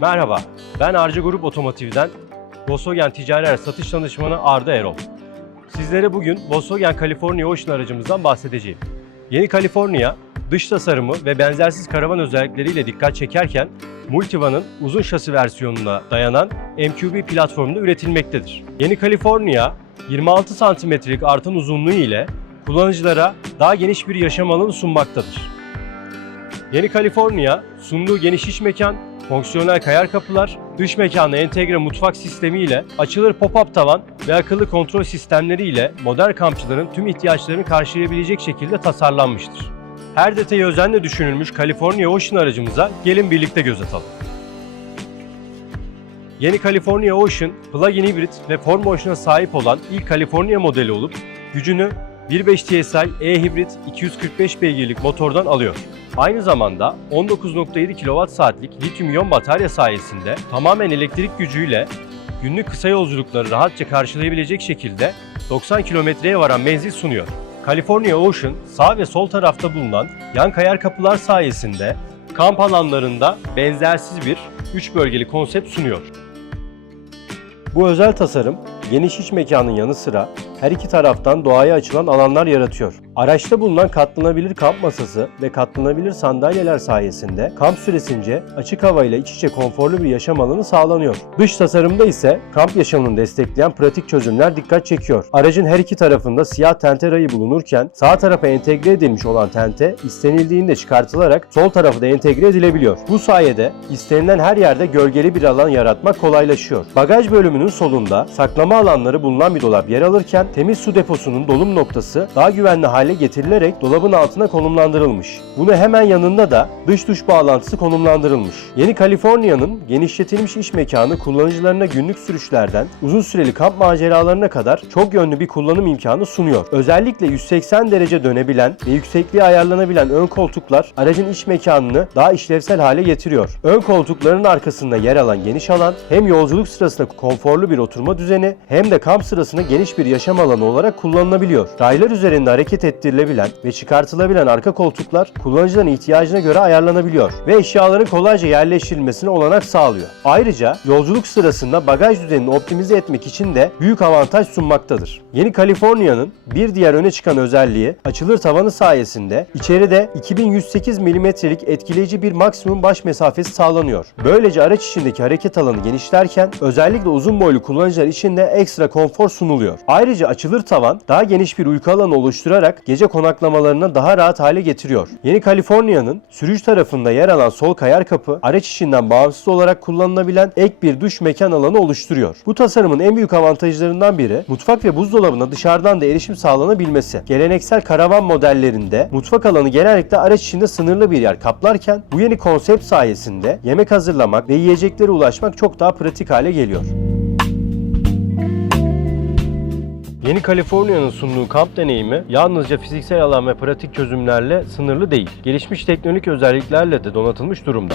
Merhaba, ben Arca Grup Otomotiv'den Volkswagen Ticari Satış Danışmanı Arda Erol. Sizlere bugün Volkswagen California Ocean aracımızdan bahsedeceğim. Yeni California, dış tasarımı ve benzersiz karavan özellikleriyle dikkat çekerken, Multivan'ın uzun şasi versiyonuna dayanan MQB platformunda üretilmektedir. Yeni California, 26 santimetrelik artan uzunluğu ile kullanıcılara daha geniş bir yaşam alanı sunmaktadır. Yeni California, sunduğu geniş iç mekan, fonksiyonel kayar kapılar, dış mekana entegre mutfak sistemi ile açılır pop-up tavan ve akıllı kontrol sistemleri ile modern kampçıların tüm ihtiyaçlarını karşılayabilecek şekilde tasarlanmıştır. Her detayı özenle düşünülmüş California Ocean aracımıza gelin birlikte göz atalım. Yeni California Ocean, plug-in hibrit ve 4Motion'a sahip olan ilk California modeli olup gücünü 1.5 TSI e-hibrit 245 beygirlik motordan alıyor. Aynı zamanda 19.7 kWh lityum iyon batarya sayesinde tamamen elektrik gücüyle günlük kısa yolculukları rahatça karşılayabilecek şekilde 90 kilometreye varan menzil sunuyor. California Ocean sağ ve sol tarafta bulunan yan kayar kapılar sayesinde kamp alanlarında benzersiz bir 3 bölgeli konsept sunuyor. Bu özel tasarım geniş iç mekanın yanı sıra her iki taraftan doğaya açılan alanlar yaratıyor. Araçta bulunan katlanabilir kamp masası ve katlanabilir sandalyeler sayesinde kamp süresince açık havayla iç içe konforlu bir yaşam alanı sağlanıyor. Dış tasarımda ise kamp yaşamını destekleyen pratik çözümler dikkat çekiyor. Aracın her iki tarafında siyah tente rayı bulunurken sağ tarafa entegre edilmiş olan tente istenildiğinde çıkartılarak sol tarafı da entegre edilebiliyor. Bu sayede istenilen her yerde gölgeli bir alan yaratmak kolaylaşıyor. Bagaj bölümünün solunda saklama alanları bulunan bir dolap yer alırken temiz su deposunun dolum noktası daha güvenli hale getirilerek dolabın altına konumlandırılmış. Bunu hemen yanında da dış duş bağlantısı konumlandırılmış. Yeni California'nın genişletilmiş iş mekanı kullanıcılarına günlük sürüşlerden uzun süreli kamp maceralarına kadar çok yönlü bir kullanım imkanı sunuyor. Özellikle 180 derece dönebilen ve yüksekliği ayarlanabilen ön koltuklar aracın iç mekanını daha işlevsel hale getiriyor. Ön koltukların arkasında yer alan geniş alan hem yolculuk sırasında konforlu bir oturma düzeni hem de kamp sırasında geniş bir yaşam alanı olarak kullanılabiliyor. Raylar üzerinde hareket ettirilebilen ve çıkartılabilen arka koltuklar kullanıcıların ihtiyacına göre ayarlanabiliyor ve eşyaların kolayca yerleştirilmesine olanak sağlıyor. Ayrıca yolculuk sırasında bagaj düzenini optimize etmek için de büyük avantaj sunmaktadır. Yeni California'nın bir diğer öne çıkan özelliği açılır tavanı sayesinde içeride 2108 mm'lik etkileyici bir maksimum baş mesafesi sağlanıyor. Böylece araç içindeki hareket alanı genişlerken özellikle uzun boylu kullanıcılar için de ekstra konfor sunuluyor. Ayrıca açılır tavan daha geniş bir uyku alanı oluşturarak gece konaklamalarını daha rahat hale getiriyor. Yeni California'nın sürücü tarafında yer alan sol kayar kapı araç içinden bağımsız olarak kullanılabilen ek bir duş mekan alanı oluşturuyor. Bu tasarımın en büyük avantajlarından biri mutfak ve buzdolabına dışarıdan da erişim sağlanabilmesi. Geleneksel karavan modellerinde mutfak alanı genellikle araç içinde sınırlı bir yer kaplarken bu yeni konsept sayesinde yemek hazırlamak ve yiyeceklere ulaşmak çok daha pratik hale geliyor. Yeni California'nın sunduğu kamp deneyimi yalnızca fiziksel alan ve pratik çözümlerle sınırlı değil. Gelişmiş teknolojik özelliklerle de donatılmış durumda.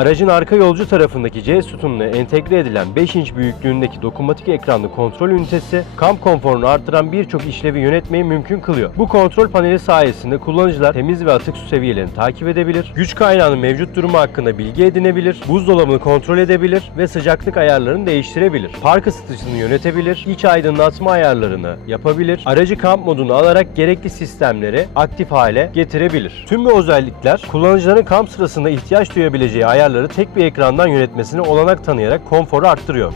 Aracın arka yolcu tarafındaki C sütununa entegre edilen 5 inç büyüklüğündeki dokunmatik ekranlı kontrol ünitesi, kamp konforunu artıran birçok işlevi yönetmeyi mümkün kılıyor. Bu kontrol paneli sayesinde kullanıcılar temiz ve atık su seviyelerini takip edebilir, güç kaynağının mevcut durumu hakkında bilgi edinebilir, buzdolabını kontrol edebilir ve sıcaklık ayarlarını değiştirebilir. Park ısıtıcısını yönetebilir, iç aydınlatma ayarlarını yapabilir, aracı kamp moduna alarak gerekli sistemleri aktif hale getirebilir. Tüm bu özellikler kullanıcıların kamp sırasında ihtiyaç duyabileceği ayarları tek bir ekrandan yönetmesine olanak tanıyarak konforu arttırıyor.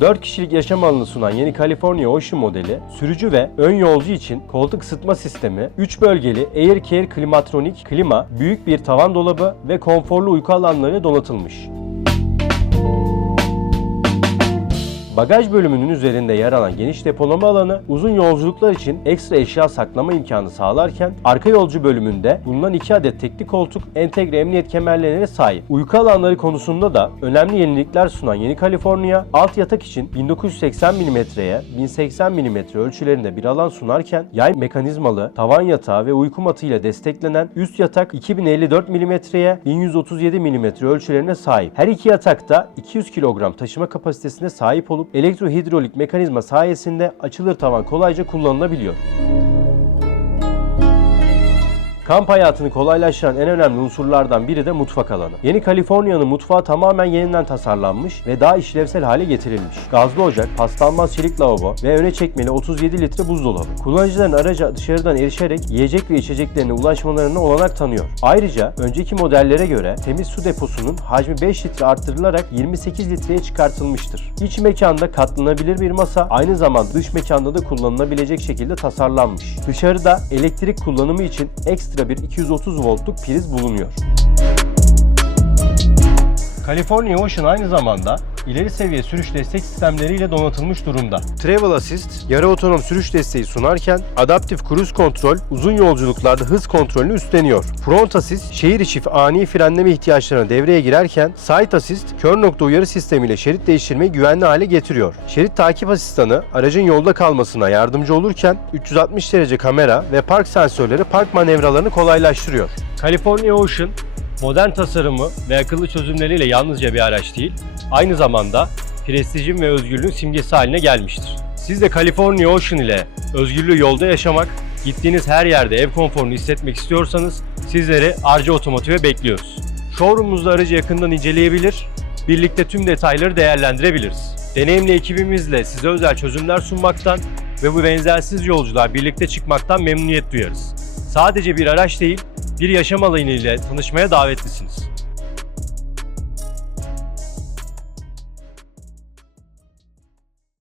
4 kişilik yaşam alanı sunan yeni California Ocean modeli, sürücü ve ön yolcu için koltuk ısıtma sistemi, 3 bölgeli Air Care klimatronik klima, büyük bir tavan dolabı ve konforlu uyku alanları donatılmış. Bagaj bölümünün üzerinde yer alan geniş depolama alanı uzun yolculuklar için ekstra eşya saklama imkanı sağlarken arka yolcu bölümünde bulunan 2 adet tekli koltuk entegre emniyet kemerlerine sahip. Uyku alanları konusunda da önemli yenilikler sunan yeni California alt yatak için 1980 mm'ye 1080 mm ölçülerinde bir alan sunarken yay mekanizmalı tavan yatağı ve uyku matı ile desteklenen üst yatak 2054 mm'ye 1137 mm ölçülerine sahip. Her iki yatakta 200 kilogram taşıma kapasitesine sahip olup elektrohidrolik mekanizma sayesinde açılır tavan kolayca kullanılabiliyor. Kamp hayatını kolaylaştıran en önemli unsurlardan biri de mutfak alanı. Yeni Kaliforniya'nın mutfağı tamamen yeniden tasarlanmış ve daha işlevsel hale getirilmiş. Gazlı ocak, paslanmaz çelik lavabo ve öne çekmeli 37 litre buzdolabı. Kullanıcıların araca dışarıdan erişerek yiyecek ve içeceklerine ulaşmalarına olanak tanıyor. Ayrıca önceki modellere göre temiz su deposunun hacmi 5 litre arttırılarak 28 litreye çıkartılmıştır. İç mekanda katlanabilir bir masa aynı zamanda dış mekanda da kullanılabilecek şekilde tasarlanmış. Dışarıda elektrik kullanımı için ekstra bir 230 voltluk priz bulunuyor. California Ocean aynı zamanda ileri seviye sürüş destek sistemleriyle donatılmış durumda. Travel Assist, yarı otonom sürüş desteği sunarken Adaptive Cruise Control uzun yolculuklarda hız kontrolünü üstleniyor. Front Assist, şehir içi ani frenleme ihtiyaçlarına devreye girerken Side Assist, kör nokta uyarı sistemiyle şerit değiştirmeyi güvenli hale getiriyor. Şerit takip asistanı aracın yolda kalmasına yardımcı olurken 360 derece kamera ve park sensörleri park manevralarını kolaylaştırıyor. California Ocean modern tasarımı ve akıllı çözümleriyle yalnızca bir araç değil, aynı zamanda prestijin ve özgürlüğün simgesi haline gelmiştir. Siz de California Ocean ile özgürlüğü yolda yaşamak, gittiğiniz her yerde ev konforunu hissetmek istiyorsanız sizleri Arca Otomotiv'e bekliyoruz. Showroom'umuzda aracı yakından inceleyebilir, birlikte tüm detayları değerlendirebiliriz. Deneyimli ekibimizle size özel çözümler sunmaktan ve bu benzersiz yolculuğa birlikte çıkmaktan memnuniyet duyarız. Sadece bir araç değil, bir yaşam alanı ile tanışmaya davetlisiniz.